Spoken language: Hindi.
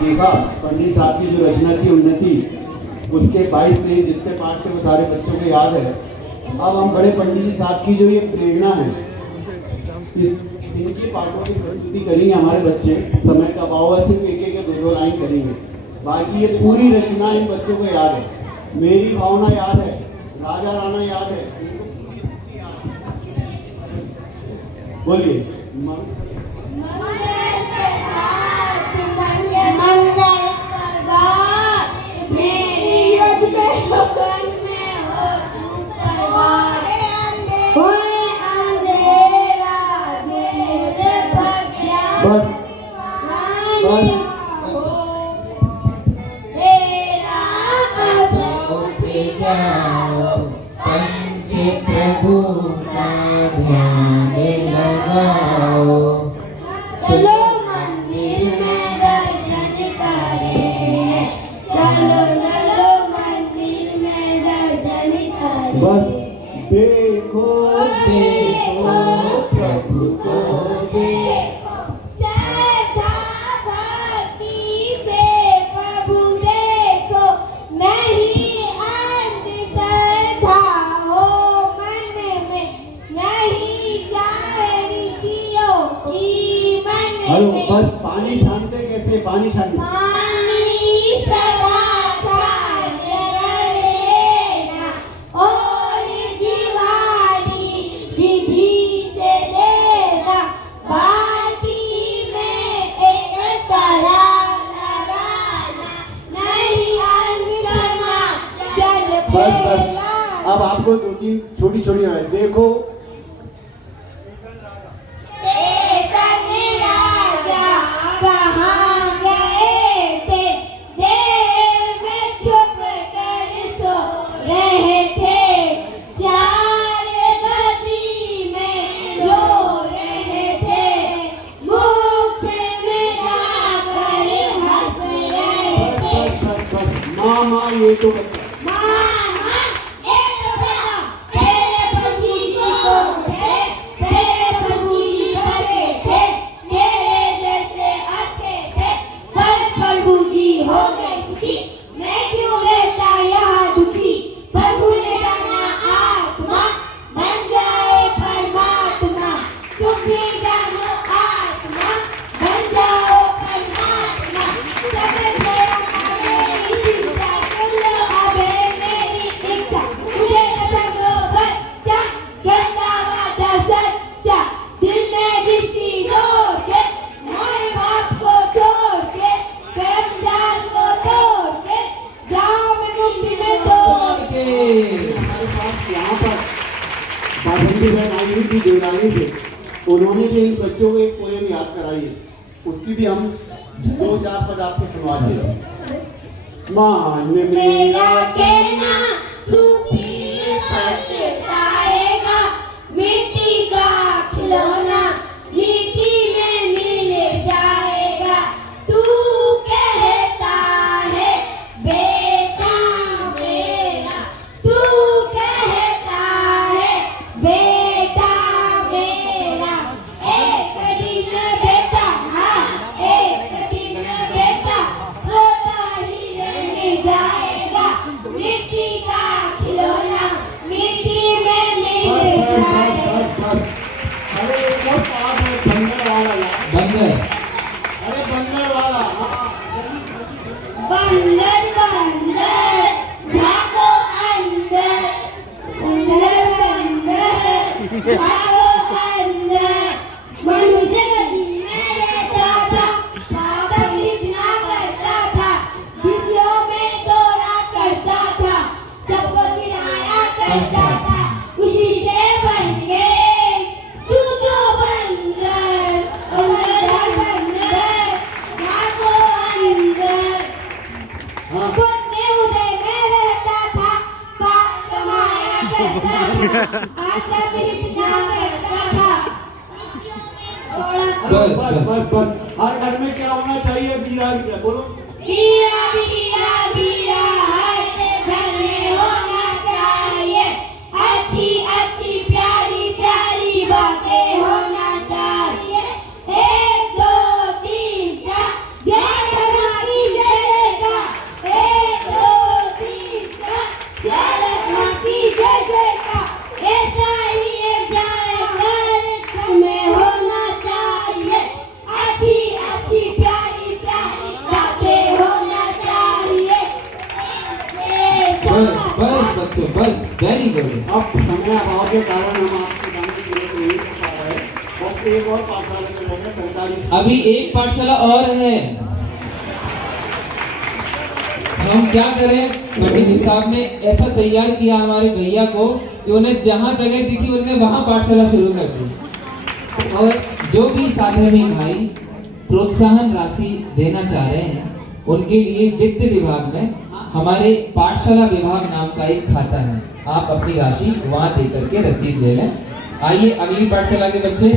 देखा पंडित साहब की जो रचना की उन्नति, उसके 22-23 जितने पाठ थे वो सारे बच्चों को याद है। अब हम बड़े पंडित जी साहब की जो ये प्रेरणा है, इनकी पाठों की प्रस्तुति करेंगे हमारे बच्चे। समय का अभाव है, सिर्फ एक एक 2-2 लाइन करेंगे, बाकी ये पूरी रचना इन बच्चों को याद है। मेरी भावना याद है, राजा राणा याद है, बोलिए। बस बस पंच प्रभु का ध्यान लगाओ, चलो मंदिर में दर्शन करें, चलो चलो मंदिर में दर्शन करें। बस देखो देखो प्रभु को देखो, श्रद्धा भक्ति से प्रभु देखो, नहीं अंधश्रद्धा हो मन में, नहीं चाहे ऋषियों की मन हेलो, में। बस पानी छानते कैसे, पानी छानते पानी सदा छान कर लेना और जीवानी विधि से देना, बाल्टी में एक तरह लगाना, नहीं अनछना जल बस बस। फैलाना। अब आपको 2-3 छोटी छोटी देखो। चेतन राजा कहाँ गए थे, देर में छुप कर सो रहे थे, चार गदी में रो रहे थे, मोक्ष में जाकर हंस रहे थे। मामा ये तो बच्चा मामा एक बड़ा तेरे प्रभु जी को थे, तेरे प्रभु जी भले थे, मेरे जैसे अच्छे थे, पर प्रभु जी हो गए सुखी, मैं क्यों रहता यहाँ दुखी। प्रभु ने जाना आत्मा बन जाए परमात्मा, तुम भी जानो आत्मा बन जाओ परमात्मा। समझ गया मेरी चिंता, सुन लो अब है मेरी इच्छा, मुझे कसम लो बच्चा, गंगा वादा सच्चा, दिल में दृष्टि जोड़ के, मोह बाप को छोड़ के, कर्मजाल को तोड़ के, जाओ मैं मुक्ति में तोड़ के। हमारे पास यहाँ पर बासंती बहन आई हुई थी देवरानी से, उन्होंने भी इन बच्चों को एक पोएम याद कराई है, उसकी भी हम 2-4 पद आपको सुनवाते हैं। मान मेरा कहना तू फिर पछताएगा, मिट्टी का खिलौना मिट्टी में मिल जाएगा। तू कहता है बेटा मेरा, तू कहता है बेटा मेरा, एक दिन बेटा, हाँ एक दिन बेटा होता ही रह जाएगा, मिट्टी का खिलौना मिट्टी में मिल जाएगा। अरे वो पाप है बंदर वाला यार, बंदर अरे बंदर वाला, हाँ बंदर बंदर झाको अंदर, बंदर बंदर झाको अंदर, मनुष्य गति में रहता था, पाप इतना करता था, विषयों में दौरा करता था, सबको चिढ़ाया करता था, उसी से बन गए तू तो बंदर, बंदर बंदर झाको अंदर। हाँ पुण्य उदय में रहता था, पाप कमाया करता था, आत्मविहित ना करता था। बस बस बस बस। हर घर में क्या होना चाहिए, वीरा वीरा बोलो। वीरा वीरा वीरा हर घर में होना चाहिए, अच्छी अच्छी प्यारी प्यारी बातें होना चाहिए, 1 2 3 4 जय धरती वेरी गुड। अब समय अभाव के कारण हम आपके जाने के लिए नहीं कर पा रहे हैं। और एक और पाठशाला में रहेगा सरकारी। अभी एक पाठशाला और है, हम क्या करें, पंडित जी साहब ने ऐसा तैयार किया हमारे भैया को कि उन्हें जहाँ जगह दिखी उन्हें वहाँ पाठशाला शुरू कर दी। और जो भी साधवी भाई प्रोत्साहन राशि देना चाह रहे हैं उनके लिए वित्त विभाग में हमारे पाठशाला विभाग नाम का एक खाता है, आप अपनी राशि वहाँ दे करके रसीद ले लें। आइए अगली पाठशाला के बच्चे।